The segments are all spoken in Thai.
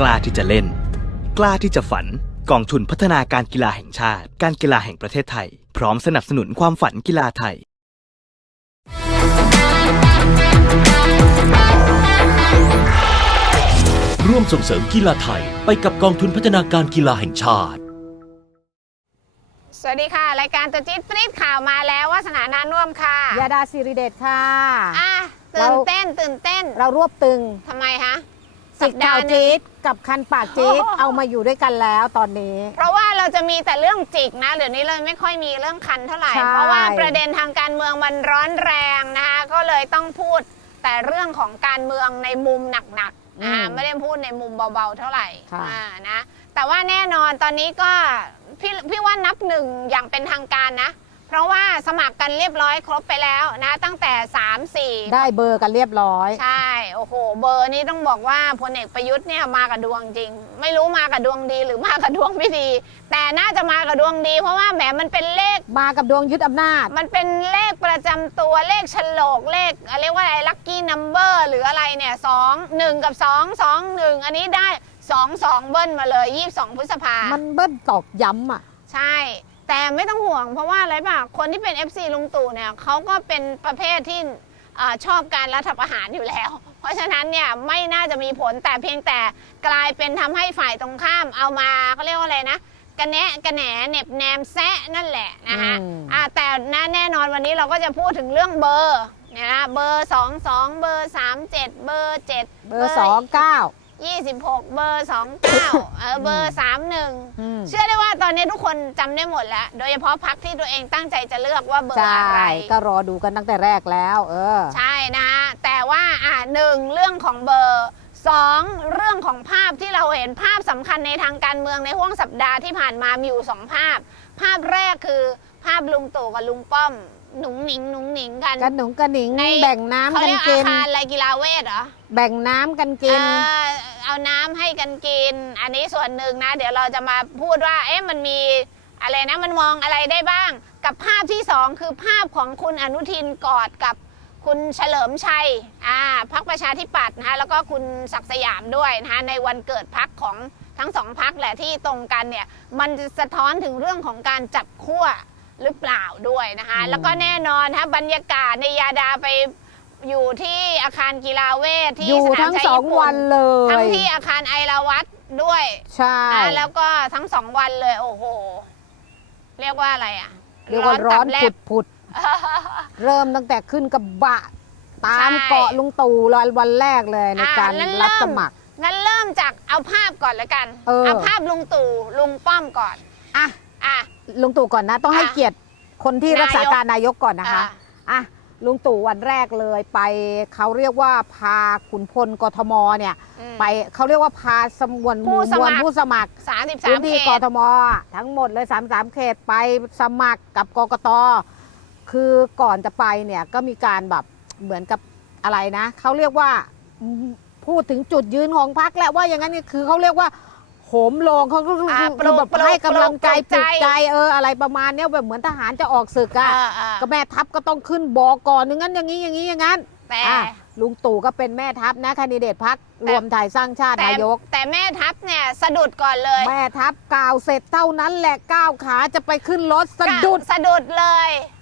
กล้าที่จะเล่น กล้าที่จะฝันกองทุนพัฒนาการกีฬาแห่งชาติ การกีฬาแห่งประเทศไทย พร้อมสนับสนุนความฝันกีฬาไทย ร่วมส่งเสริมกีฬาไทยไปกับกองทุนพัฒนาการกีฬาแห่งชาติ สวัสดีค่ะ รายการตัวจี๊ดปรี๊ดข่าวมาแล้ววาสนานานุ่วมค่ะยาดาสิริเดชค่ะ อะตื่เรานเต้นตื่นเต้นเรารวบตึงทำไมคะ สิบดาวหนึ่งจี๊ดกับคันปากจี๊ดโอ้โหเอามาอยู่ด้วยกันแล้วตอนนี้ เพราะว่าเราจะมีแต่เรื่องจิกนะเดี๋ยวนี้เลยไม่ค่อยมีเรื่องคันเท่าไหร่ ใช่ เพราะว่าประเด็นทางการเมืองมันร้อนแรงนะคะก็เลยต้องพูดแต่เรื่องของการเมืองในมุมหนักๆอ่าไม่ได้พูดในมุมเบาๆเท่าไหร่อ่านะแต่ว่าแน่นอนตอนนี้ก็พี่พี่ว่านับหนึ่งอย่างเป็นทางการนะ เพราะว่าสมัครกันเรียบร้อยครบไปแล้วนะตั้งแต่ 3 4 ได้เบอร์กันเรียบร้อย ใช่ โอ้โห เบอร์นี้ต้องบอกว่าพลเอกประยุทธ์เนี่ยมากับดวงจริง ไม่รู้มากับดวงดีหรือมากับดวงไม่ดี แต่น่าจะมากับดวงดี เพราะว่าแหมมันเป็นเลข มากับดวงยึดอำนาจ มันเป็นเลขประจำตัวเลขฉลกเลขเรียกว่าอะไรลัคกี้นัมเบอร์หรืออะไรเนี่ยสองหนึ่งกับสองสองหนึ่งอันนี้ได้สองสองเบิ้ลมาเลยยี่สิบสองพฤษภามันเบิ้ลตอกย้ำอะ ใช่ แต่ไม่ต้องห่วงเพราะว่าอะไรป่ะคนที่เป็น FC ลุงตู่เนี่ยเขาก็เป็นประเภทที่เอ่อชอบการรัฐประหารอยู่แล้ว เพราะฉะนั้นเนี่ยไม่น่าจะมีผลแต่เพียงแต่กลายเป็นทำให้ฝ่ายตรงข้ามเอามาเขาเรียกว่าอะไรนะกระแนะกระแหนเหน็บแนมแซะนั่นแหละนะคะอืม อ่าแต่นะแน่นอนวันนี้เราก็จะพูดถึงเรื่องเบอร์เนี่ยนะเบอร์ 2 2 เบอร์ 3 7 เบอร์ 7 เบอร์สองเก้า 26 เบอร์ 29 เออเบอร์31อืมเชื่อได้ว่าตอนนี้ทุกคนจำได้หมดแล้ว โดยเฉพาะพักที่ตัวเองตั้งใจจะเลือกว่าเบอใช่ร์อะไร ก็รอดูกันตั้งแต่แรกแล้ว เออ ใช่นะฮะแต่ว่าอ่าหนึ่งเรื่องของเบอร์สองเรื่องของภาพที่เราเห็นภาพสำคัญในทางการเมืองในห่วงสัปดาห์ที่ผ่านมามีอยู่สองภาพ ภาพแรกคือภาพลุงตู่กับลุงป้อม หนุ่งหนิงหนุ่งหนิงกัน กันหนุงกระหนิงใน แบ่งน้ำเขากันเรียกกิอานคารอะไรกีฬาเวทเหรอแบ่งน้ำกันกิน เอ่อ เอาน้ำให้กันกิน อันนี้ส่วนหนึ่งนะ เดี๋ยวเราจะมาพูดว่า เอ๊ะมันมีอะไรนะมันมองอะไรได้บ้าง กับภาพที่สองคือภาพของคุณอนุทินกอดกับคุณเฉลิมชัยอ่าพักประชาธิปัตย์นะคะแล้วก็คุณศักดิ์สยามด้วยนะคะในวันเกิดพักของทั้งสองพักแหละที่ตรงกันเนี่ย มันสะท้อนถึงเรื่องของการจับขั้วหรือเปล่าด้วยนะคะ แล้วก็แน่นอนนะคะบรรยากาศในยาดาไป อยู่ที่อาคารกีฬาเวทที่อยู่สนามทั้งชัยสองญี่ปุ่วันเลยทั้งที่อาคารไอราวัตด้วยใช่นะแล้วก็ทั้งสองวันเลย โอ้โห เรียกว่าอะไรอะเรียกว่าร้อนตับแลผุบ ดผุดเริ่มตั้งแต่ขึ้นกระบะ ตามใช่เกาะลุงตู่เลยวันแรกเลยในอ่าการแล้วรับเริ่มสมัคร งั้นเริ่มจากเอาภาพก่อนเลยกันเออ ภาพลุงตู่ลุงป้อมก่อน อะอะ ลุงตู่ก่อนนะ ต้องให้อะเกียรติคนที่รักษาการนายกก่อนนะคะ อะอะ ลุงตู่วันแรกเลยไปเขาเรียกว่าพาขุนพลกทมเนี่ย อืม ไปเขาเรียกว่าพาสมวนหผู้มู่สมมัวคลรผู้สมัครสามสิบสาพื้มนเขที่กต ทมทั้งหมดเลย3ามสามเขตไปสมัครกับกกตคือก่อนจะไปเนี่ยก็มีการแบบเหมือนกับอะไรนะเขาเรียกว่าอืมพูดถึงจุดยืนของพรรคและว่าอย่างนั้นเนี่ยคือเขาเรียกว่า โหมโลงเขาก็คืออ่าคือแบบปลุกให้กำลังใจปลุกปลุกใจ ใจเอออะไรประมาณเนี้ยแบบเหมือนทหารจะออกศึกอะเออเออก็แม่ทัพก็ต้องขึ้นบอกก่อนอย่างนั้นอย่างนี้อย่างนี้อย่างนั้นแต่ อะลุงตู่ก็เป็นแม่ทัพนะคนดิเดตพักรวมไทยสร้างชาติแต่นายก แต่แม่ทัพเนี่ยสะดุดก่อนเลยแม่ทัพกล่าวเสร็จเท่านั้นแหละก้าวขาจะไปขึ้นรถสะดุด สะดุดเลยโอ้โห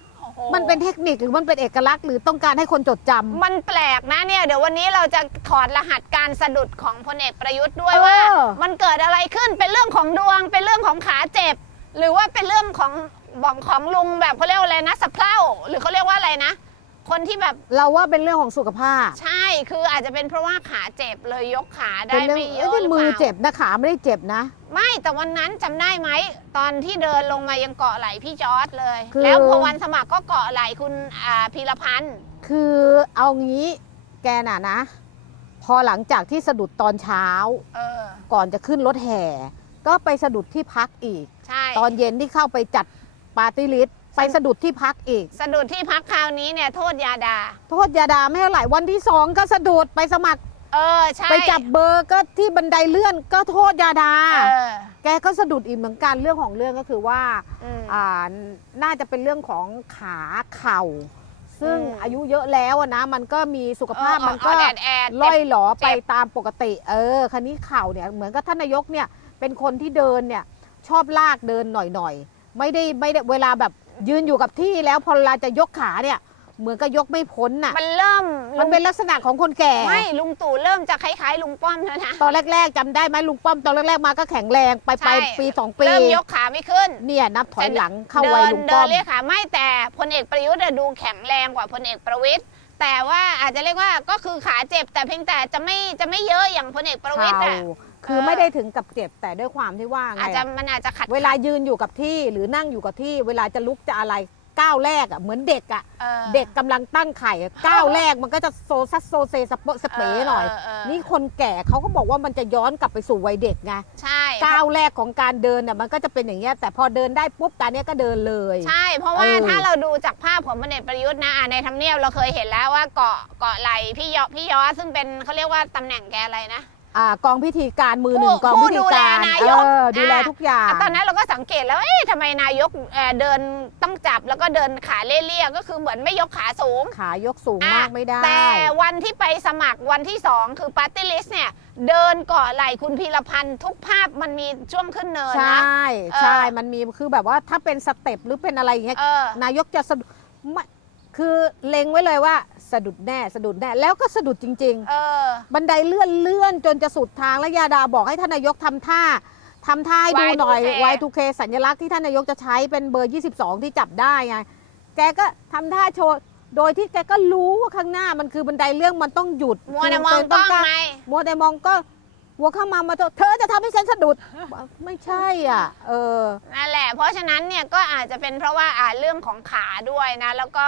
มันเป็นเทคนิคหรือมันเป็นเอกลักษณ์หรือต้องการให้คนจดจำ มันแปลกนะเนี่ย เดี๋ยววันนี้เราจะถอดรหัสการสะดุดของพลเอกประยุทธ์ด้วยเออ ว่า มันเกิดอะไรขึ้นเป็นเรื่องของดวง เป็นเรื่องของขาเจ็บ หรือว่าเป็นเรื่องของบอกของลุงแบบเขาเรียกว่าอะไรนะสะเพร่าหรือเขาเรียกว่าอะไรนะ คนที่แบบเราว่าเป็นเรื่องของสุขภาพใช่คืออาจจะเป็นเพราะว่าขาเจ็บเลยยกขาได้เป็นเรื่องไม่เยเอ้ยอะหที่รือมืเปอล่าเจ็บนะขาไม่ได้เจ็บนะ ไม่แต่วันนั้นจำได้ไหมตอนที่เดินลงมายังเกาะไหล่พี่จอร์ดเลยคือแล้วพอวันสมัครก็เกาะไหล่คุณอ่าพีรพันธ์คือเอางี้แกน่ะนะ พอหลังจากที่สะดุดตอนเช้าเออก่อนจะขึ้นรถแห่ ก็ไปสะดุดที่พักอีกใช่ตอนเย็นที่เข้าไปจัดปาร์ตี้ลิสต์ ไปสะดุดที่พักอีก สะดุดที่พักคราวนี้เนี่ยโทษยาดา โทษยาดาไม่เท่าไหร่วันที่สองก็สะดุดไปสมัคร เออใช่ไปจับเบอร์ก็ที่บันไดเลื่อนก็โทษยาดา เออ แกก็สะดุดอีกเหมือนกันเรื่องของเรื่องก็คือว่าอืมอ่าน่าจะเป็นเรื่องของขาเข่า ซึ่งอืมอายุเยอะแล้วอะนะมันก็มีสุขภาพเออมันก็อ่อนแอดๆล่อยหลอเจ็บไปตามปกติ เออคันนี้เข่าเนี่ยเหมือนกับท่านนายกเนี่ยเป็นคนที่เดินเนี่ยชอบลากเดินหน่อยๆ ไม่ได้ไม่ได้เวลาแบบ ยืนอยู่กับที่แล้วพอเวลาจะยกขาเนี่ย เหมือนกับยกไม่พ้นน่ะ มันเริ่มมันเป็นลักษณะของคนแก่ ไม่ลุงตู่เริ่มจะคล้ายๆ ลุงป้อมแล้วนะ ตอนแรก ๆจำได้ไหมลุงป้อมตอนแรกๆมาก็แข็งแรงไปใช่ ไปปีสองปี เริ่มยกขาไม่ขึ้น เนี่ยนับถอยหลังเข้าเดิวัยนลุงเดิป้อนมเรียกขาไม่แต่พลเอกประยุทธ์อะดูแข็งแรงกว่าพลเอกประวิตยแต่ว่าอาจจะเรียกว่าก็คือขาเจ็บแต่เพียงแต่จะไม่จะไม่เยอะอย่างพลเอกประวิตยเข่าอะ คือเออไม่ได้ถึงกับเจ็บแต่ด้วยความที่ว่าไงอาจจะมันอาจจะขัด เวลายืนอยู่กับที่หรือนั่งอยู่กับที่ เวลาจะลุกจะอะไรก้าวแรกอะเหมือนเด็กอะออ เด็กกำลังตั้งไข่อะก้าวแรกมันก็จะโซซัสโซเซสเปะสเปะหน่อยเเนี่คนแก่เขาก็บอกว่ามันจะย้อนกลับไปสู่วัยเด็กไงใช่ก้าวแรกของการเดินเนี่ยมันก็จะเป็นอย่างเงี้ยแต่พอเดินได้ปุ๊บการเนี้ยก็เดินเลย ใช่ เพราะว่าเออ ถ้าเราดูจากภาพของพลเอกประยุทธ์นะอะในทำเนียบเราเคยเห็นแล้วว่าเกาะเกาะไหลพี่ยอพี่ยอซึ่งเป็นเขาเรียกว่าตำแหน่งแกอะไรนะ อ่ากองพิธีการมือหนึ่งผู้กองพิธีการผู้ดูแลนาเอยกอดูแลอะทุกอย่างอะตอนนั้นเราก็สังเกตแล้วเอ๊ะทำไมนายกเอ่อเดินต้องจับแล้วก็เดินขาเลี่ยๆก็คือเหมือนไม่ยกขาสูง ขายกสูงอะ มากไม่ได้ แต่วันที่ไปสมัครวันที่สองคือปาร์ตี้ลิสต์เนี่ย เดินเกาะไหล่คุณพีรพันธ์ทุกภาพมันมีช่วงขึ้นเนินใชนะ่เออใช่มันมีคือแบบว่าถ้าเป็นสเต็ปหรือเป็นอะไรอย่างเงี้ยเออนายกจะสะดุดไม่คือเล็งไว้เลยว่า สะดุดแน่สะดุดแน่แล้วก็สะดุดจริง เออ ๆ บันไดเลื่อนเลื่อนจนจะสุดทางแล้วยาดาบอกให้ท่านนายกทำท่าทำท่าให้ดูหน่อย Y2K Y2K สัญลักษณ์ที่ท่านนายกจะใช้เป็นเบอร์ 22 ที่จับได้ไงแกก็ทำท่าโชว์โดยที่แกก็รู้ว่าข้างหน้ามันคือบันไดเลื่อนมันต้องหยุดมัวแต่มองคืกล้องต้ารไง มัวแต่มองก็หั วเข้ามามาเธอจะทำให้ฉันสะดุด ไม่ใช่อะ เออ นั่นแหละ เพราะฉะนั้นเนี่ยก็อาจจะเป็นเพราะว่าอ่าเรื่องของขาด้วยนะ แล้วก็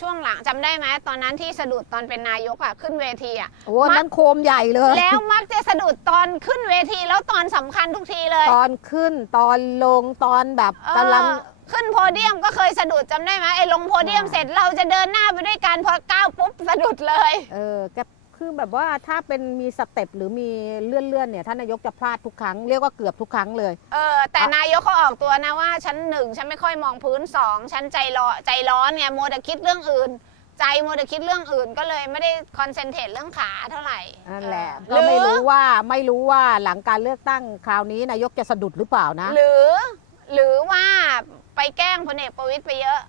ช่วงหลังจำได้ไหมตอนนั้นที่สะดุดตอนเป็นนายกอะขึ้นเวทีอะโอ้นั้นโคมใหญ่เลย แล้วมักจะสะดุดตอนขึ้นเวทีแล้วตอนสำคัญทุกทีเลยตอนขึ้นตอนลงตอนแบบเออกำลัง ขึ้นโพเดียมก็เคยสะดุดจำได้ไหมไอ้ลงโพเดียมอ่า เสร็จเราจะเดินหน้าไปด้วยกันพอก้าวปุ๊บสะดุดเลย เออแก คือแบบว่าถ้าเป็นมีสเต็ปหรือมีเลื่อนๆเนี่ยท่านนายกจะพลาดทุกครั้งเรียกว่าเกือบทุกครั้งเลย เออแต่อะนายกเขาออกตัวนะว่าชั้นหนึ่งฉันไม่ค่อยมองพื้นสองฉันใจร้อนใจร้อนเนี่ยโมวแต่คิดเรื่องอื่น ใจโมวแต่คิดเรื่องอื่นก็เลยไม่ได้คอนเซนเทรตเรื่องขาเท่าไหร่นั่นแหละเอก็อไม่หรู้รือว่าไม่รู้ว่าหลังการเลือกตั้งคราวนี้นายกจะสะดุดหรือเปล่านะ หรือ หรือว่าไปแกล้งพลเอกประวิตยไปเยอะ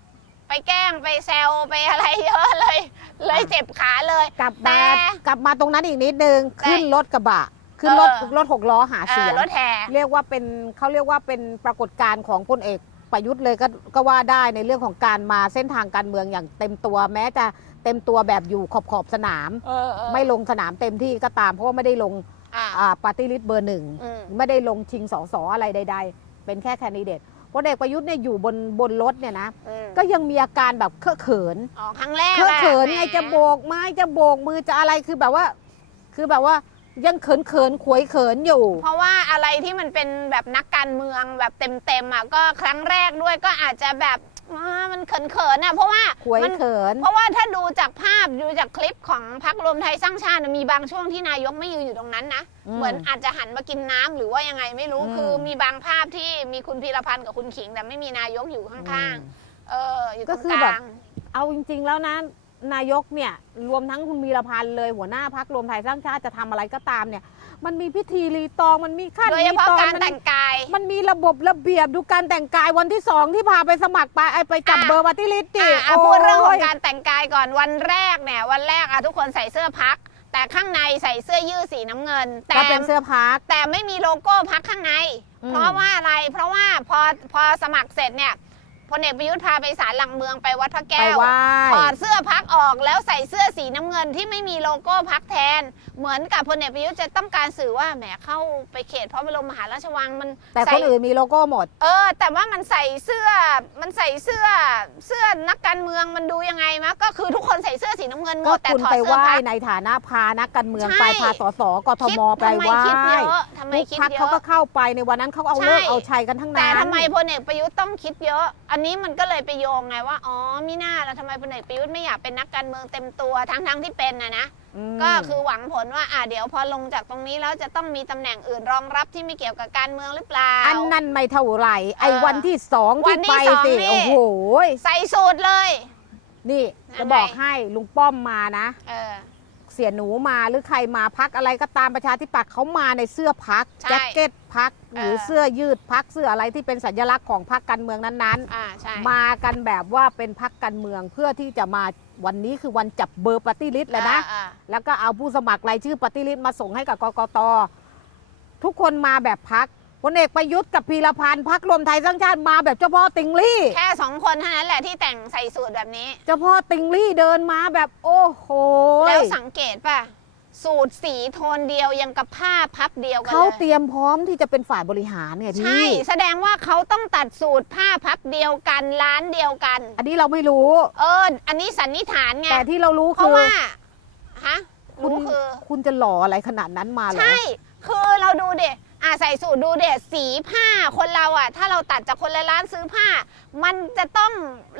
ไปแกล้งไปแซวไปอะไรเยอะเลย เลยเจ็บขาเลย กลับแต่มากลับมาตรงนั้นอีกนิดนึงแต่ขึ้นรถกระบะ ขึ้นรถเออ รถหกล้อหาเอเสีอยงรถแห่ เรียกว่าเป็นเขาเรียกว่าเป็นปรากฏการณ์ของพลเอกประยุทธ์เลยก็ก็ว่าได้ในเรื่องของการมาเส้นทางการเมืองอย่างเต็มตัว แม้จะเต็มตัวแบบอยู่ขอบขอบๆสนาม เออเออไม่ลงสนามเต็มที่ก็ตาม เพราะว่าไม่ได้ลงอ่าปาร์ตี้ลิสต์เบอร์หนึ่ง อืม ไม่ได้ลงชิงสอสออะไรใด ๆ เป็นแค่แคนดิเดต พลเอกประยุทธ์เนี่ยอยู่บนบนรถเนี่ยนะ อืมก็ยังมีอาการแบบเคอะเขิน อ๋อครั้งแรกเคอะเขินแหมไงจะโบกไม้จะโบกมือจะอะไรคือแบบว่า คือแบบว่ายังเขินเขินๆขวยเขินอยู่ เพราะว่าอะไรที่มันเป็นแบบนักการเมืองแบบเต็มๆอะก็ครั้งแรกด้วยก็อาจจะแบบ อ่ามันเขินๆอะเพราะว่าขวยมันเขิน เพราะว่าถ้าดูจากภาพดูจากคลิปของพรรครวมไทยสร้างชาติมีบางช่วงที่นายกไม่ยืนอยู่ตรงนั้นนะอืมเหมือนอาจจะหันมากินน้ำหรือว่ายังไงไม่รู้อืม คือมีบางภาพที่มีคุณพีรพันธ์กับคุณขิง แต่ไม่มีนายกอยู่ข้างๆเอออยู่ตก็รงคืกอแบบลางเอาจริง ๆ แล้วนะ นายกเนี่ยรวมทั้งคุณมีรพันธ์เลยหัวหน้าพักรวมไทยสร้างชาติจะทำอะไรก็ตามเนี่ยมันมีพิธีรีตองมันมีขั้นโดยเฉมีพาะตอนการมันแต่งกาย มันมีระบบระเบียบดูการแต่งกายวันที่สองที่พาไปสมัครไปไอไปจับอะเบอร์ปฏิริษีอะอะพูดเรื่องของการแต่งกายก่อนวันแรกเนี่ยวันแรกอะทุกคนใส่เสื้อพัก แต่ข้างในใส่เสื้อยืดสีน้ำเงิน แต่ก็เป็นเสื้อพักแต่ไม่มีโลโก้พักข้างในอืมเพราะว่าอะไรเพราะว่าพอพอสมัครเสร็จเนี่ย พลเอกประยุทธ์พาไปศาลหลังเมืองไปวัดพระไปแก้วไหว้ ถอดเสื้อพักออกแล้วใส่เสื้อสีน้ำเงินที่ไม่มีโลโก้พักแทน เหมือนกับพลเอกประยุทธ์จะต้องการสื่อว่าแหมเข้าไปเขตพระบรมมหาราชวังมันแต่ใส่คนอื่นมีโลโก้หมด เออแต่ว่ามันใส่เสื้อมันใส่เสื้อเสื้อนักการเมืองมันดูยังไงมะก็คือทุกคนใส่เสื้อสีน้ำเงินหมก็ดแต่คุณถอดไปเสื้ไหอว้พัก ในฐานะพานักการเมืองใช่ ไปพาสสกทคิดมไปทำไมไหว้คิดเยอะทำไมทุกคิดพักเยเขาก็อะ เข้าไปในวันนั้นเขาเอาใช่ เลิกเอาชัยกันทั้งนั้นแต่ทำไมพลเอกประยุทธ์ต้องคิดเยอะ อันนี้มันก็เลยไปโยงไงว่า อ๋อมิน่าแล้วทำไมพลเอกประยุทธ์ไม่อยากเป็นนักการเมืองเต็มตัวทั้งทั้งๆที่เป็นนะนะมก็คือหวังผลว่าอ่าเดี๋ยวพอลงจากตรงนี้แล้วจะต้องมีตำแหน่งอื่นรองรับที่ไม่เกี่ยวกับการเมืองหรือเปล่า อันนั้นไม่เท่าไหร่ ไอ้เออวันที่สองวัที่นที่ไปสองสินี่ โอ้โห ใส่สูตรเลย นี่ยังไงจะบอกให้ลุงป้อมมานะ เออ เสียหนูมาหรือใครมาพักอะไรก็ตามประชาธิปัตย์เขามาในเสื้อพักใช่แจ็คเก็ตพักหรือเออ เสื้อยืดพักเสื้ออะไรที่เป็นสัญลักษณ์ของพักการเมืองนั้นอ่าใช่ๆมากันแบบว่าเป็นพักการเมืองเพื่อที่จะมาวันนี้คือวันจับเบอร์ปฏิริษเลยนะ อ่าแล้วก็เอาผู้สมัครรายชื่อปฏิริษมาส่งให้กับกกตทุกคนมาแบบพัก พลเอกประยุทธ์กับพีรพันธ์พักรวมไทยสร้างชาติมาแบบเจ้าพ่อติงลี่ แค่สองคนเท่านั้นแหละที่แต่งใส่สูตรแบบนี้ เจ้าพ่อติงลี่เดินมาแบบโอ้โหแล้วสังเกตป่ะ สูตรสีโทนเดียวยังกับผ้าพับเดียวกันเขาเลเตยรียมพร้อมที่จะเป็นฝ่ายบริหารเนี่ยพี่ใช่แสดงว่าเขาต้องตัดสูตรผ้าพับเดียวกันร้านเดียวกัน อันนี้เราไม่รู้ เออ อันนี้สันนิษฐานไงแต่ที่เรารู้เพคืราะอว่าฮะคุณรู้คือคุณจะหล่ออะไรขนาดนั้นมาเหรอใช่ คือเราดูเด็ อะใส่สูตรดูเด็สีผ้าคนเราอะ ถ้าเราตัดจากคนละร้านซื้อผ้า มันจะต้อง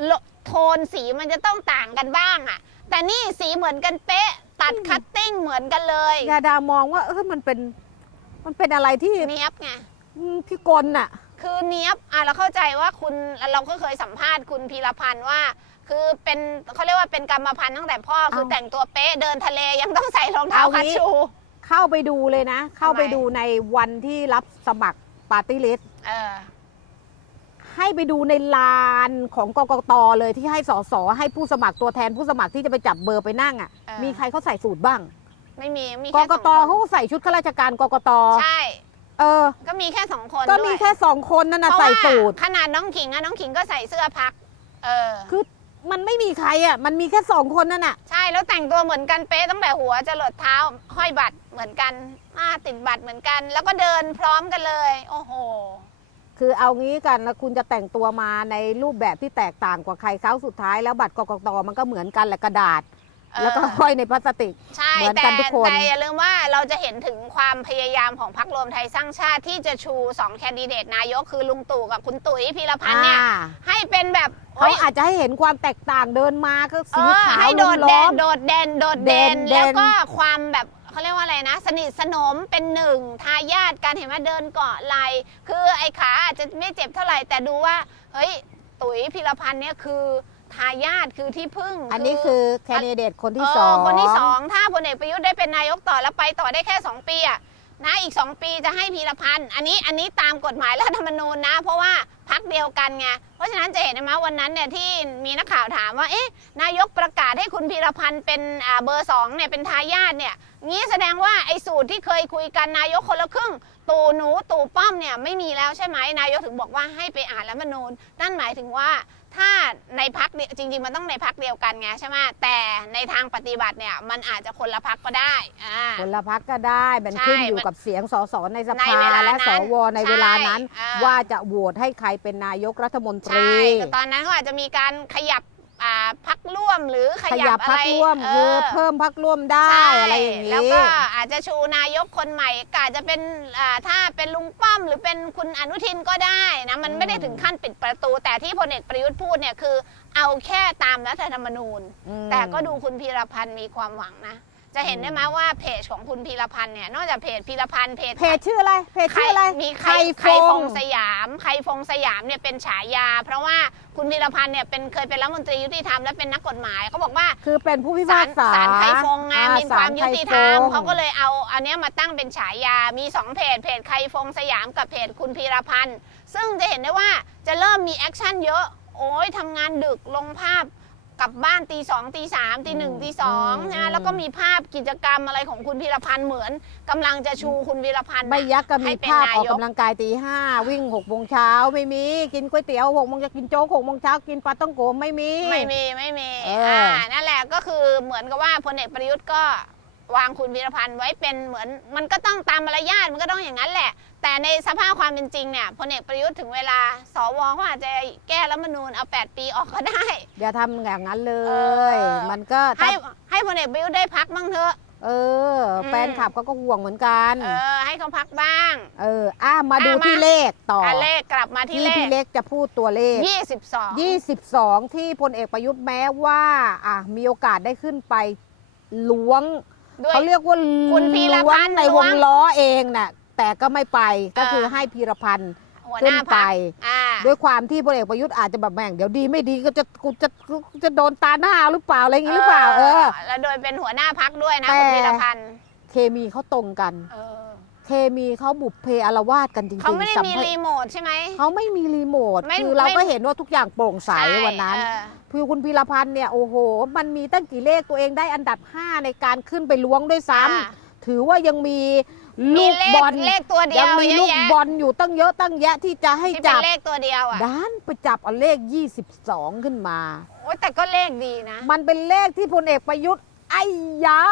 โลโทนสีมันจะต้องต่างกันบ้างอะ แต่นี่สีเหมือนกันเป๊ะ ตัดคัตติ้งเหมือนกันเลยยาดามองว่าเออมันเป็น มันเป็นอะไรที่เนี้ยบไงอืมพิกลน่ะ คือเนี้ยบอะเราเข้าใจว่าคุณเราก็เคยสัมภาษณ์คุณพีรพันธ์ว่าคือเป็นเขาเรียกว่าเป็นกรรมพันธุ์ตั้งแต่พ่อ คือเอาแต่งตัวเป๊ะเดินทะเลยังต้องใส่รองเท้าเอาคัชงี้ชู เข้าไปดูเลยนะ เข้าไปทำไมดูในวันที่รับสมัครปาร์ตี้ลิสต์เออ ให้ไปดูในลานของกกตเลยที่ให้สสให้ผู้สมัครตัวแทนผู้สมัครที่จะไปจับเบอร์ไปนั่งอะ เออ มีใครเขาใส่สูตรบ้าง ไม่มีมีกแค่กสองตคนเขาก็ใส่ชุดข้าราชการกกตใช่ เออ ก็มีแค่สองคนก็ด้วยมีแค่สองคนนั่นนะเพราะใส่ว่าสูตร ขนาดน้องขิงอะน้องขิงก็ใส่เสื้อพัก เออ คือ มันไม่มีใครอะ มันมีแค่สองคนนั่นน่ะ ใช่แล้วแต่งตัวเหมือนกันเป๊ะตั้งแต่หัวจะหลดเท้าห้อยบัตรเหมือนกันหน้าติดบัตรเหมือนกัน แล้วก็เดินพร้อมกันเลย โอ้โห คือเอางี้กันแล้วคุณจะแต่งตัวมาในรูปแบบที่แตกต่างกว่าใครเขาสุดท้ายแล้วบัตรกกตมันก็เหมือนกันแหละกระดาษ เออ แล้วก็ห้อยในพลาสติก ใช่เหมือนแต่กันทุกคน แต่อย่าลืมว่าเราจะเห็นถึงความพยายามของพรรครวมไทยสร้างชาติที่จะชูสองแคนดิเดตนายกคือลุงตู่กับคุณตุ๋ยพีรพันธ์เนี่ย อ่าให้เป็นแบบเขาโอ๊ยอาจจะให้เห็นความแตกต่างเดินมาก็เอสีอขาวให้โดดล้เด่อนม โดดเด่นโดดเด่น เด่น แล้วก็ความแบบเขาเรียกว่าอะไรนะ สนิทสนมเป็นหนึ่งทายาทการเห็นว่าเดินเกาะไหลคือไอ้ขาอาจจะไม่เจ็บเท่าไหร่แต่ดูว่า เฮ้ย ตุ๋ยพีรพันธ์เนี่ยคือ ทายาทคือที่พึ่งอันนี้คือแคนดิเดตคนที่เอสอองคนที่สองถ้าพลเอกประยุทธ์ได้เป็นนายกต่อแล้วไปต่อได้แค่ 2 ปีอะนะอีก 2 ปีจะให้พีรพันธ์อันนี้อันนี้ตามกฎหมายรัฐธรรมนูญนะ เพราะว่าพักเดียวกันไงเพราะฉะนั้นจะเห็นไหมวันนั้นเนี่ยที่มีนักข่าวถามว่าเอ๊ะนายกประกาศให้คุณพีรพันธ์เป็นอ่าเบอร์สองเนี่ยเป็นทายาทเนี่ยงี้แสดงว่าไอ้สูตรที่เคยคุยกันนายกคนละครึ่ง ตู่หนูตู่ป้อมเนี่ยไม่มีแล้วใช่ไหมนายกถึงบอกว่าให้ไปอ่านรัฐธรรมนูญนั่นหมายถึงว่า ถ้าในพักจริง ๆ มันต้องในพักเดียวกันไงใช่ไหมแต่ในทางปฏิบัติเนี่ยมันอาจจะคนละพักก็ได้อ่าคนละพักก็ได้มันใช่ขึ้นอยู่กับเสียงสสในสในภาเวลาและนั้นสวในเวลานั้นใช่อ่าว่าจะโหวตให้ใครเป็นนายกรัฐมนตรีใช่แต่ตอนนั้นเขาอาจจะมีการขยับ อ่าพักร่วมหรือขขยัยับบอะพัไรกร่วมคือเพิ่มพักร่วมได้ใช่อะไรอย่างแล้วนี้ก็อาจจะชูนายกคนใหม่ก็อาจจะเป็นอ่าถ้าเป็นลุงป้อม หรือเป็นคุณอนุทินก็ได้นะมันไม่ได้ถึงขั้นปิดประตู แต่ที่พลเอกประยุทธ์พูดเนี่ยคือ เอาแค่ตามรัฐธรรมนูญ อืมแต่ก็ดูคุณพีรพันธ์มีความหวังนะ จะเห็นได้ไหมว่าเพจของคุณพีรพันธ์เนี่ยนอกจากเพจพีรพันธ์เพจเพจชื่ออะไรเพจชื่ออะไรมีใครฟใครฟงงสยามใครฟงสยามเนี่ยเป็นฉายา เพราะว่าคุณพีรพันธ์เนี่ยเป็นเคยเป็นรัฐมนตรียุติธรรมและเป็นนักกฎหมายเขาบอกว่า คือเป็นผู้พิศาพาลกษาศาลไคฟงไงอ่มีความศลยุไคติธรรมฟงเขาก็เลยเอาอันเนี้ยมาตั้งเป็นฉายา มีสองเพจเพจใครฟงสยามกับเพจคุณพีรพันธ์ซึ่งจะเห็นได้ว่าจะเริ่มมีแอคชั่นเยอะโอ้ยทำงานดึกลงภาพ กลับบ้านตีสองตีสามตีหนึ่งตีสองนะแล้วก็มีภาพกิจกรรมอะไรของคุณพีรพันธ์เหมือนกำลังจะชูคุณพีรพันธ์ใบยักษ์ก็มีให้เป็นภาพนาออกยกกำลังกายตีห้าวิ่งหกโมงเช้าไม่มีกินก๋วยเตี๋ยวหกโมงจะกินโจ๊กหกโมงเช้ากินปลาต้องโกไม่มีไม่มีไม่มีเอออ่อ่านั่นแหละก็คือเหมือนกับว่าพลเอกประยุทธ์ก็วางคุณพีรพันธ์ไว้เป็นเหมือน มันก็ต้องตามมารยาทมันก็ต้องอย่างนั้นแหละ แต่ในสภาพความเป็นจริงเนี่ยพลเอกประยุทธ์ถึงเวลา สวเขาอาจจะแก้รัฐธรรมนูญเอา 8 ปีออกก็ได้ อย่าทำอย่างนั้นเลย เออ มันก็ให้ให้พลเอกประยุทธ์ได้พักบ้างเถอะ เอออืมแฟนคลับเขาก็ห่วงเหมือนกัน เออ ให้เขาพักบ้าง เอออะมาดูอะมา ที่เลขต่ออะเลขกลับมาที่ที่เลพี่ขเล็กจะพูดตัวเลข 22 22 ที่พลเอกประยุทธ์แม้ว่า อะมีโอกาสได้ขึ้นไปล้วง ด้วย เขาเรียกว่าคุณพีรพันธ์ล้วงในวงล้วงล้อเองน่ะ แต่ก็ไม่ไปก็คือเออให้พีรพันธ์โอ้หัวหขึ้นน้าไป พักอ่า ด้วยความที่พลเอกประยุทธ์อาจจะแบบแม่งเดี๋ยวดีไม่ดีก็จะกูจะกูจะโดนตาหน้าหรือเปล่าอะไรอย่างงี้หรือเปล่าเออ แล้วโดยเป็นหัวหน้าพักด้วยนะแต่ คุณพีรพันธ์เคมีเขาตรงกัน เออเคมีเขาบุพเพอารวาสกันจริงๆเขาไม่ได้สัมีพันธ์รีโมทใช่ไหม เขาไม่มีรีโมทไม่คือเราไม่ก็เห็นว่าทุกอย่างโปร่งใสช่วันนั้นเออคือคุณพีรพันธ์เนี่ยโอ้โห มันมีตั้งกี่เลขตัวเองได้อันดับ 5 ในการขึ้นไปล้วงด้วยซ้ำอ่า ถือว่ายังมี มีลูกเลขบอลเลขตัวเดียัยวมีเยลูอะกแยะ บอลอยู่ตั้งเยอะตั้งแยะที่จะให้ที่เป็จันบเลขตัวเดียวอะด้านไปจับเอาเลข 22 ขึ้นมา โอ้ยแต่ก็เลขดีนะ มันเป็นเลขที่พลเอกประยุทธ์ไอ้ยา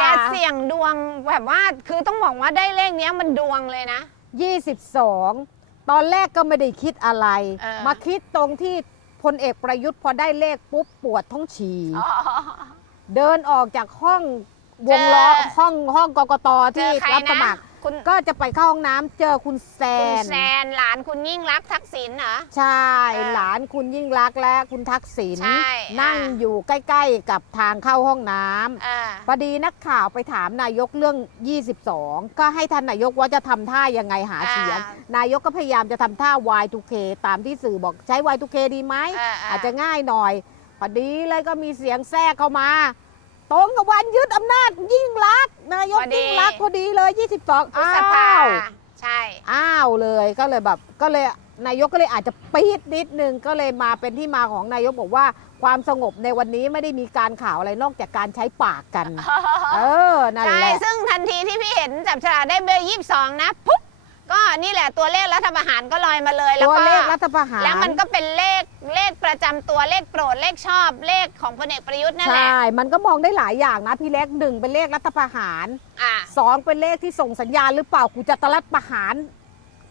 แกเสี่ยงดวงแบบว่าคือต้องบอกว่าได้เลขเนี้ยมันดวงเลยนะ 22 ตอนแรกก็ไม่ได้คิดอะไร เออ มาคิดตรงที่พลเอกประยุทธ์พอได้เลขปุ๊บปวดท้องฉี่ อ๋อ เดินออกจากห้อง วงล้อเจอ ห้องห้องกกตเจที่อใครรับสนะมัคร คุณก็จะไปเข้าห้องน้ำเจอคุณแซคุณน แซนหลานคุณยิ่งรักษณ์ทักษิณเหรอ ใช่ เออหลานคุณยิ่งรักษณ์และคุณทักษิณใช่นั่งอ่าอยู่ใกล้ ๆ กับทางเข้าห้องน้ำอ่า พอดีนักข่าวไปถามนายกเรื่อง 22 ก็ให้ท่านนายกว่าจะทำท่ายังไงหาเสียง อ่านายกก็พยายามจะทำท่า Y2K ตามที่สื่อบอกใช้ Y2K ดีไหม อ่าอ่าอาจจะง่ายหน่อย พอดีเลยก็มีเสียงแทรกเข้ามา ตรงกับวันยึดอำนาจยิ่งรักษณ์นายกพอดี ยิ่งรักษณ์พอดีเลย 22 พฤอ้าษภา ว ใช่ อ้าวเลยก็เลยแบบก็เลยนายกก็เลยอาจจะปี๊ดนิดนึงก็เลยมาเป็นที่มาของนายกบอกว่า ความสงบในวันนี้ไม่ได้มีการข่าวอะไรนอกจากการใช้ปากกัน เออนั่นใช่ แหละ ซึ่งทันทีที่พี่เห็นจับฉลากได้เบอร์ยี่สิบสองนะ ปุ๊บ ก็นี่แหละตัวเลขรัฐประหารก็ลอยมาเลยแล้วตัวก็เลขรัฐประหารแล้วมันก็เป็นเลขเลขประจำตัวเลขโปรดเลขชอบเลขของพลเอกประยุทธ์นั่นแหละใช่ มันก็มองได้หลายอย่างนะพี่เล็กหนึ่งเป็นเลขรัฐประหารอะ สองเป็นเลขที่ส่งสัญญาณหรือเปล่ากูจะตรัฐประหาร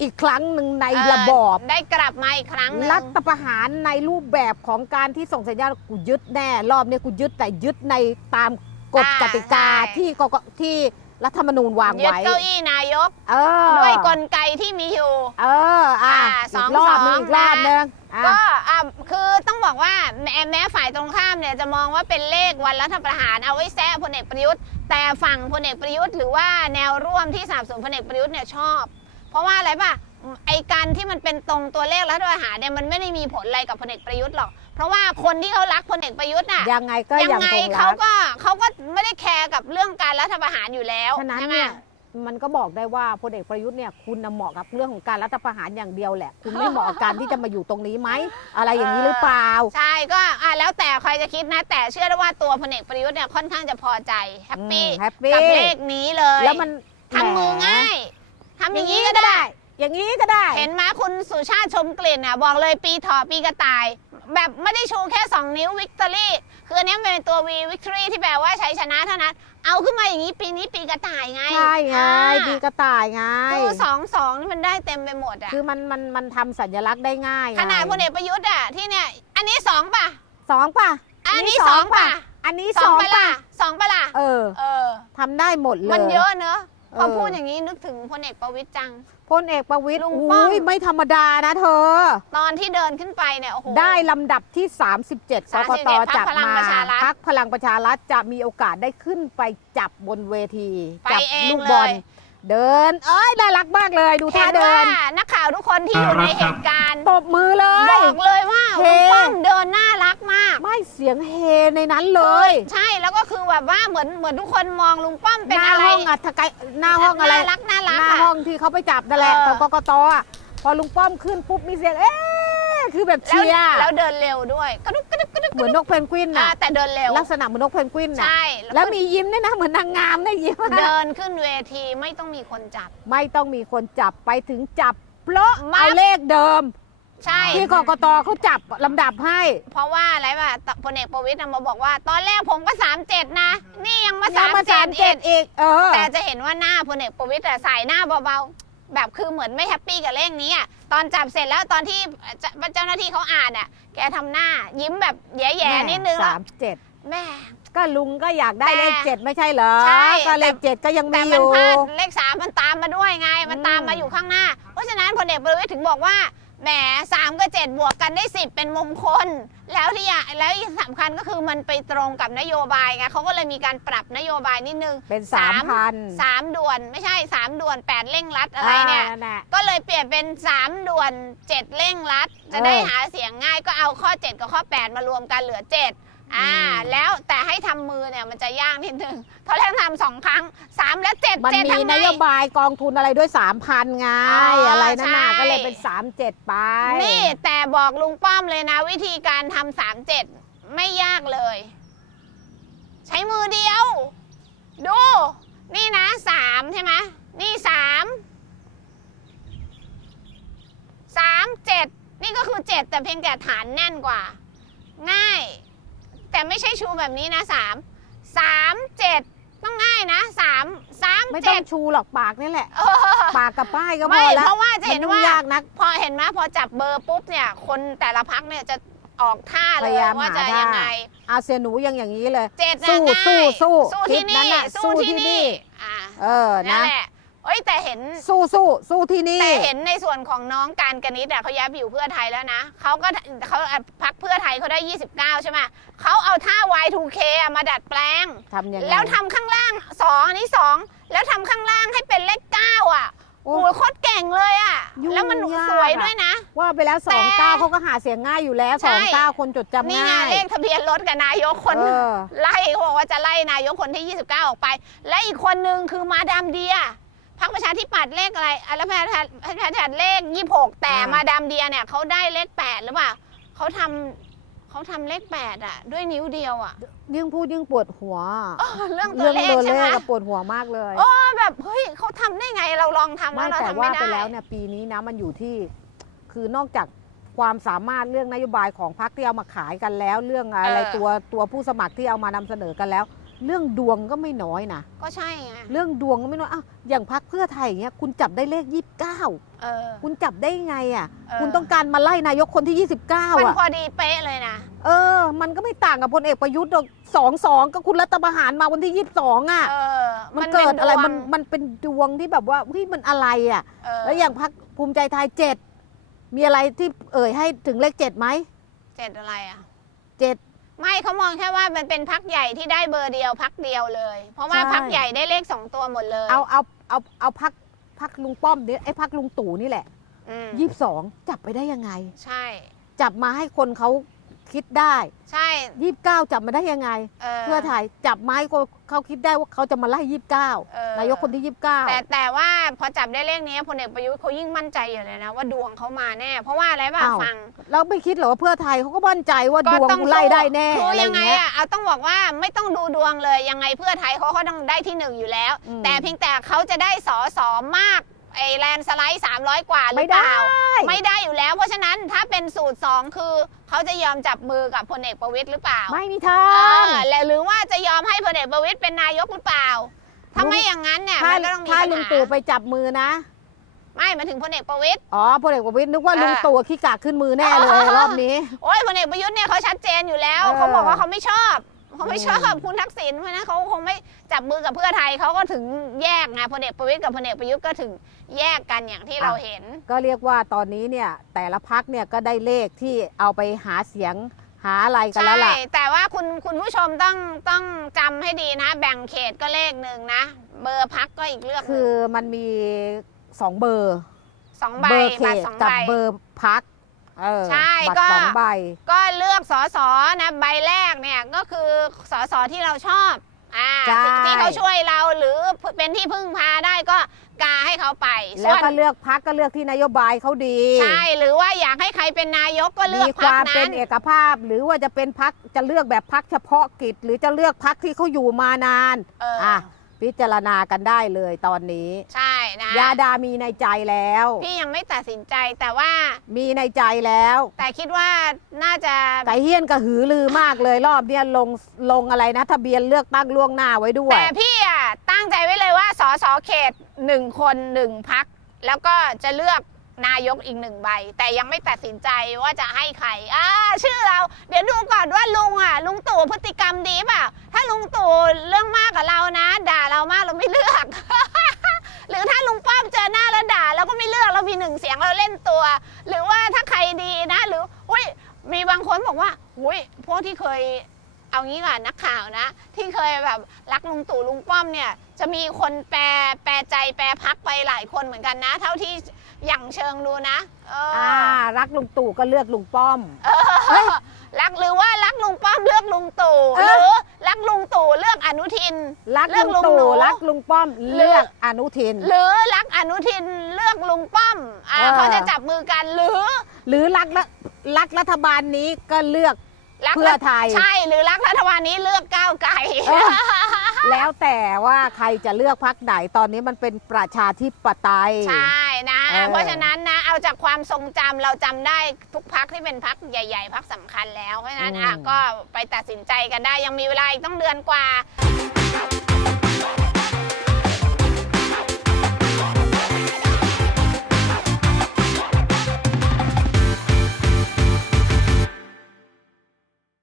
อีกครั้งหนึ่งในเอ่อระบอบ ได้กลับมาอีกครั้งหนึงรัฐประหารในรูปแบบของการที่ส่งสัญญาณกูยึดแน่ รอบนี้กูยึดแต่ยึดในตามกฎอ่ากติกาใช่ที่กกที่ รัฐธรรมนูญวางยึดไว้ เก้าอี้นายก เออด้วยกลไกที่มีอยู่ เออ อะอ่าสอีองกรอบหนึงสอง อีกรอบนะหนึงอะก็อะคือต้องบอกว่าแม้แม้ฝ่ายตรงข้ามเนี่ยจะมองว่าเป็นเลขวันรัฐประหารเอาไว้แซะพลเอกประยุทธ์แต่ฝั่งพลเอกประยุทธ์หรือว่าแนวร่วมที่สนับสนุนพลเอกประยุทธ์เนี่ยชอบ เพราะว่าอะไรป่ะไอการที่มันเป็นตรงตัวเลขรัฐประหารเนี่ยมันไม่ได้มีผลอะไรกับพลเอกประยุทธ์หรอก เพราะว่าคนที่เขารักพลเอกประยุทธ์น่ะยังไงก็ยัยังไงคงเขารักก็เขาก็ไม่ได้แคร์กับเรื่องการรัฐประหารอยู่แล้วฉะนั้นใช่ไหม เนี่ยมันก็บอกได้ว่าพลเอกประยุทธ์เนี่ยคุณน่ะเหมาะกับเรื่องของการรัฐประหารอย่างเดียวแหละ คุณไม่เหมาะกับการที่จะมาอยู่ตรงนี้ไหมอะไรอย่างนี้หรือเปล่า ใช่ก็อะแล้วแต่ใครจะคิดนะ แต่เชื่อได้ว่าตัวพลเอกประยุทธ์เนี่ยค่อนข้างจะพอใจแฮปปี้อืม happy กับเลขนี้เลยแล้วมันทำมือแหมง่ายทำอาอย่ย่างงนี้นี้ก็ก็ได้ได้ อย่างนี้ก็ได้ เห็นไหมคุณสุชาติชมกลิ่นอะบอกเลยปีถอปีกระต่าย แบบไม่ได้ชูแค่ 2 นิ้ววิกตอรี่คืออันเนี้ยมันเป็นตัว V victory ที่แปลว่าชัยชนะเท่านั้น เอาขึ้นมาอย่างนี้ปีนี้ปีกระต่ายไงใช่ไงอ่าดีกระต่ายไงคือสองสองนี่มันได้เต็มไปหมดอะคือมันมันมันทำสัญลักษณ์ได้ง่ายไงขนาดพลเอกประยุทธ์อะที่เนี่ยอันนี้สองป่ะ สองป่ะอันนี้สองป่ะ อันนี้สสอองงไปะป่ะล่ะสองไปะล่ะเออเออทำได้หมดเลย มันเยอะเนอะ พอเออพูดอย่างนี้นึกถึงพลเอกประวิตยจัง พลเอกประวิตยลุงป้อม อุ้ยไม่ธรรมดานะเธอ ตอนที่เดินขึ้นไปเนี่ยโอ้โห ได้ลำดับที่ 37กกต37จัดพรรคพลังมาประชารัฐพักพลังประชารัฐจะมีโอกาสได้ขึ้นไปจับบนเวที ไปจัเองลูกเลยบอล เดินเอ้ยน่ารักมากเลยดูเห็ท่านเดิว่าน นักข่าวทุกคนที่อยู่ในเหตุการณ์ตบมือเลบย อกเลยว่าเฮลุงป้อมเดินน่ารักมากไม่เสียงเฮในนั้นเลยใช่แล้วก็คือแบบว่าเหมือนเหมือนทุกคนมองลุงป้อมหเป็นน้าอะไรห้องอัฐไกหน้าห้องอะไร น่ารักน่ารักหน้าอะ ห้องที่เขาไปจับนั่นแหละเออของกกตอะพอลุงป้อมขึ้นปุ๊บมีเสียงเอ๊ะ คือแบบแล้วเชียร์แล้วเดินเร็วด้วยกระดุกกระดุกกระดุกเหมือนนกเพนกวินอ่าน่ะแต่เดินเร็ว ลักษณะเหมือนนกเพนกวินน่ะใช่แล้วมียิ้มด้วยนะเหมือนนางงามได้ยิ้มอะเดินขึ้นเวทีไม่ต้องมีคนจับ ไม่ต้องมีคนจับไปถึงจับเพราะมาเอาเลขเดิมใช่ที่กกตเขาจับลำดับให้ เพราะว่าอะไรวะพลเอกประวิตยมาบอกว่า ตอนแรกผมก็สามเจ็ดนะ นี่ยังมายัสางมมาเจ็สาดมอีเจ็ดกอีกเออแต่จะเห็นว่าหน้าพลเอกประวิตยอะใส่หน้าเบาๆ แบบคือเหมือนไม่แฮปปี้กับเลขนี้อะตอนจับเสร็จแล้วตอนที่เจ้าเจ้าหน้าที่เขาอ่านอะ แกทำหน้ายิ้มแบบแย่ๆนิดนึงแล้สาวมเจ็ดแม่ ก็ลุงก็อยากได้แต่เลขเจ็ดไม่ใช่เหรอใช่ก็เลขแต่ เจ็ดก็ยังแต่มีอมันยู่ พลาดเลขสามมันตามมาด้วยไง มันอืมตามมาอยู่ข้างหน้า เพราะฉะนั้นพลเอกประวิตยถึงบอกว่า แหมสามกับเจ็ดบวกกันได้สิบเป็นมงคล แล้วที่อะแล้วที่สำคัญก็คือมันไปตรงกับนโยบายไงเขาก็เลยมีการปรับนโยบายนิดนึงเป็นสามพันสามด่วนไม่ใช่สามด่วนแปดเร่งรัดอะไรเนี่ยนั่นแหละก็เลยเปลี่ยนเป็น3ด่วน7เร่งรัด จะได้เออ หาเสียงง่ายก็เอาข้อ7กับข้อ8มารวมกันเหลือ7อ่า อืมแล้วแต่ให้ทำมือเนี่ยมันจะยากนิดนึงเพราะแรกทำสองครั้ง3และ7มัน7มีทำไง นโยบายกองทุนอะไรด้วยสามพันไงอ๋อออะไรนั่นน่ะใช่ ก็เลยเป็นสามเจ็ดไป นี่แต่บอกลุงป้อมเลยนะ วิธีการทำสามเจ็ดไม่ยากเลย ใช้มือเดียว ดู นี่นะสามใช่ไหมนี่สามสามเจ็ดนี่ก็คือเจ็ดแต่เพียงแต่ฐานแน่นกว่า ง่าย แต่ไม่ใช่ชูแบบนี้นะสามสามเจ็ดต้องง่ายนะสามสามไม่ต้เจ็อดงชูหรอกปากนี่แหละ เออ ปากกับป้ายก็พไม่อแล้วเพราะว่าจะเห็นมัว่ายุ่งยากนัก พอเห็นไหมพอจับเบอร์ปุ๊บเนี่ย คนแต่ละพักเนี่ยจะออกท่าเลพยยายามว่าหาจะท่ายังไงอาเซียนหนูยังอย่างนี้เลย เจ็ดสู้นะง่ายสู้สู้สู้คลิที่ปนั้นี่นน่ะสู้สู้ที่ที่นี่ นี่อ่าเออนั่นะ นแหละ เอ้ยแต่เห็นสู้สู้สู้ที่นี่ แต่เห็นในส่วนของน้องการกนิษฐ์อะเขาย้ายไปอยู่เพื่อไทยแล้วนะเขาก็เขาพักเพื่อไทยเขาได้ 29 ใช่ไหมเขาเอาท่า Y2K อะมาดัดแปลง ทำยังไง แล้วทำข้างล่างสองอันนี้สองแล้วทำข้างล่างให้เป็นเลขเก้าอะโอ้โอ้ยโคตรเก่งเลยอะ ยุ่งแล้วมันหนูยาก สวยอะด้วยนะ ว่าไปแล้วแต่สองเก้าเขาก็หาเสียงง่ายอยู่แล้วใช่ สองเก้าคนจดจำนี่ไงง่าย เลขทะเบียนรถกับนายกคน เออ ไล่เขาบอกว่าจะไล่นายกคนที่ 29 ออกไป และอีกคนนึงคือมาดามเดีย พรรคประชาธิปัตย์เลขอะไรอะแล้วประชาธิปัตย์ประชาธิปัตย์เลข26แต่อ่าม มาดามเดียเนี่ยเขาได้เลข8หรือเปล่าเขาทำเขาทำเลข8อะ ด้วยนิ้วเดียวอะยิ่งพูดยิ่งปวดหัวอ๋อเรื่องตัเรื่วองเลขตัวเลใช่ไหมขกับปวดหัวมากเลยโอ้แบบเฮ้ยเขาทำได้ไงเราลองทำไม่แล้วเราแต่ทำว่าไม่ได้ไปแล้วเนี่ยปีนี้นะมันอยู่ที่ คือนอกจากความสามารถเรื่องนโยบายของพรรคที่เอามาขายกันแล้ว เรื่องอะไรตัวตัวผู้สมัครที่เอามานำเสนอกันแล้ว เรื่องดวงก็ไม่น้อยนะก็ใช่ไงเรื่องดวงก็ไม่น้อยอ้าวอย่างพรรคเพื่อไทยอย่างเงี้ยคุณจับได้เลข29เออ คุณจับได้ไงอะ เออ คุณต้องการมาไล่นายกคนที่มัน29อะพอดีเป๊ะเลยนะ เออ มันก็ไม่ต่างกับพลเอกประยุทธ์หรอกสองสองก็คุณรัฐประหารมาวันที่ 22อะ เออมันเกิดอะไรป็มันมันเป็นดวงที่แบบว่าเฮ้ยมันอะไรอะเออแล้วอย่างพรรคภูมิใจไทยเจ็ดมีอะไรที่เอ่ยให้ถึงเลขเจ็ดไหมเจ็ดอะไรอะเจ็ด ไม่เขามองแค่ว่ามันเป็นพักใหญ่ที่ได้เบอร์เดียวพักเดียวเลย เพราะว่าใช่ พักใหญ่ได้เลขสองตัวหมดเลยเอาเอาเอาเอาพักพักลุงป้อมเนี่ยไอ้พักลุงตู่นี่แหละอืมยี่สิบสองจับไปได้ยังไง ใช่ จับมาให้คนเขา คิดได้ใช่ยี่สิบเก้าจับมาได้ยังไงเออเพื่อไทยจับมาให้คนเขาคิดได้ว่าเขาจะมาไล่ยี่สิบเก้าเออนายกคนที่ยี่สิบเก้าแต่แต่ว่าพอจับได้เลขนี้พลเอกประยุทธ์เขายิ่งมั่นใจอยู่เลยนะว่าดวงเขามาแน่ เพราะว่าอะไรบ้างอ้าวฟังแล้วไม่คิดเหรอว่าเพื่อไทยเขาก็มั่นใจว่าดวงต้องกูไล่ได้แน่คืออะไรยังไงเงี้ยอะเอาต้องบอกว่าไม่ต้องดูดวงเลยยังไงเพื่อไทยเขาก็ต้องได้ที่หนึ่งอยู่แล้วอืมแต่เพียงแต่เขาจะได้สอสอมาก ไอ้แลนสไลด์ 300 กว่าหรืไม่อเปได้ล่า ไม่ได้อยู่แล้ว เพราะฉะนั้นถ้าเป็นสูตร 2 คือเขาจะยอมจับมือกับพลเอกประวิตยหรือเปล่า ไม่มีทาเองอแล้วหรือว่าจะยอมให้พลเอกประวิตยเป็นนายกหรือเปล่า ถ้าไม่อย่างนั้นเนี่ยถ้ามันก็ต้องมีถ้าปัญลุงหาตู่ไปจับมือนะ ไม่มาถึงพลเอกประวิตยอ๋อพลเอกประวิตยนึกว่าเออลุงตู่ขี้กากขึ้นมือแน่เลยรอบนี้ โอ้ยพลเอกประยุทธ์เนี่ยเขาชัดเจนอยู่แล้วเออเขาบอกว่าเขาไม่ชอบ เขาไม่ชอบอืมคุณทักษิณเพราะฉะนั้นเขาคงไม่จับมือกับเพื่อไทยเขาก็ถึงแยกไงพลเอกประวิตยกับพลเอกประยุทธ์ก็ถึงแยกกันอย่างที่เราเห็น ก็เรียกว่าตอนนี้เนี่ยแต่ละพักเนี่ยก็ได้เลขที่เอาไปหาเสียงหาอะไรกันใช่แล้วล่ะแต่ว่าคุณคุณผู้ชมต้องต้องจำให้ดีนะ แบ่งเขตก็เลขหนึ่งนะ เบอร์พักก็อีกเรื่องหคืนึ่องมันมีสองเบอร์สองใบเบอร์เขบัตตรสองกับใบเบอร์พัก เออใช่บัตก็รสองใบ ก็เลือกสอสอนะใบแรกเนี่ยก็คือสอสอที่เราชอบอ่าใช่ ที่เขาช่วยเราหรือเป็นที่พึ่งพาได้ก็กาให้เขาไปแล้วส่วนก็เลือกพักก็เลือกที่นโยบายเขาดีใช่หรือว่าอยากให้ใครเป็นนายกก็เลือกมีคพรรความเป็นั้นนเอกภาพ หรือว่าจะเป็นพักจะเลือกแบบพักเฉพาะกิจ หรือจะเลือกพักที่เขาอยู่มานาน เออออะ พิจารณากันได้เลยตอนนี้ ใช่นะยาดามีในใจแล้ว พี่ยังไม่ตัดสินใจแต่ว่า มีในใจแล้ว แต่คิดว่าน่าจะไก่เฮี้ยนกระหือลือมากเลยรอบเนี้ยลงลงอะไรนะ ทะเบียนเลือกตั้งล่วงหน้าไว้ด้วย แต่พี่อะตั้งใจไว้เลยว่าสสเขตหนึ่งคนหนึ่งพัก แล้วก็จะเลือก นายกอีกหนึ่งใบ แต่ยังไม่ตัดสินใจว่าจะให้ใครอ่าชื่อเรา เดี๋ยวดูก่อนว่าลุงอะ ลุงตู่พฤติกรรมดีเปล่าถ้าลุงตู่เรื่องมากกับเรานะ ด่าเรามากเราไม่เลือก หรือถ้าลุงป้อมเจอหน้าแล้วด่าเราก็ไม่เลือกเรามีหนึ่งเสียงเราเล่นตัว หรือว่าถ้าใครดีนะ หรืออุ้ยมีบางคนบอกว่าอุ้ยพวกที่เคยเอางี้ก่อนนักข่าวนะ ที่เคยแบบรักลุงตู่ลุงป้อมเนี่ย จะมีคนแปรแปรใจแปรพักไปหลายคนเหมือนกันนะ เท่าที่ อย่างเชิงดูนะเออออ่า รักลุงตู่ก็เลือกลุงป้อม เออรักหรือว่ารักลุงป้อมเลือกลุงตู่เออหรือรักลุงตู่เลือกอนุทิน รักเลืลุอกงลุงตู่หนูรักลุงป้อมเลือกอนุทิน หรือรักอนุทินเลือกลุงป้อมอ่าเออ เขาจะจับมือกันหรือหรือรักละรักรัฐบาลนี้ก็เลือก รักเพื่อไทยใช่หรือรักรัฐบาลนี้เลือกก้าวไกล เออ แล้วแต่ว่าใครจะเลือกพักไหนตอนนี้มันเป็นประชาธิปไตย ใช่นะ เออ เพราะฉะนั้นนะเอาจากความทรงจำเราจำได้ทุกพักที่เป็นพักใหญ่ ๆ พักสำคัญแล้วเพราะฉะนั้นอะก็ไปตัดสินใจกันได้ยังมีเวลาอีกต้องเดือนกว่า